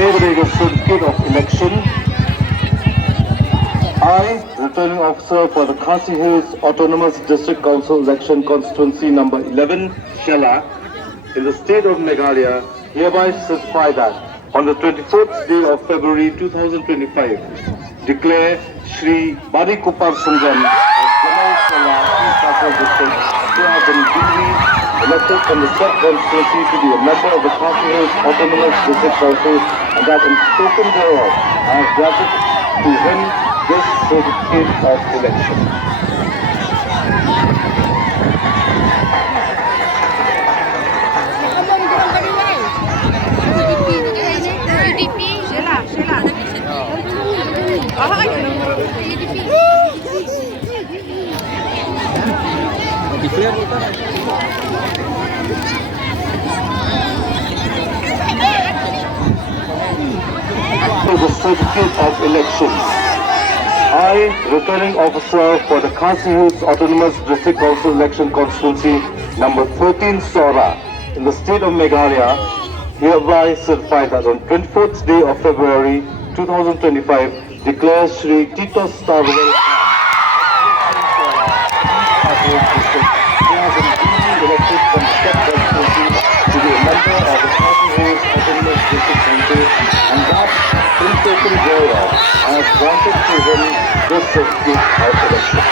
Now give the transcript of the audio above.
a certificate of election. I, returning officer for the Khasi Hills Autonomous District Council election constituency number 11, Shella, in the state of Meghalaya, hereby certify that on the 24th day of February 2025, declare Shri Bari Kupar Sangam as General Shella Council District to have been duly elected from the said constituency to be a member of the Khasi Hills Autonomous District Council, and that in token thereof I have granted to him this certificate of election. To the certificate of election. I, returning officer for the Khasi Hills Autonomous District Council election constituency number 13, Sohra, in the state of Meghalaya, hereby certify that on 24th day of February 2025, declare Shri Tito Starwell elected from the said constituency to be a member of the Khasi Hills Autonomous District Council, and that in token thereof I have granted to him this certificate of election.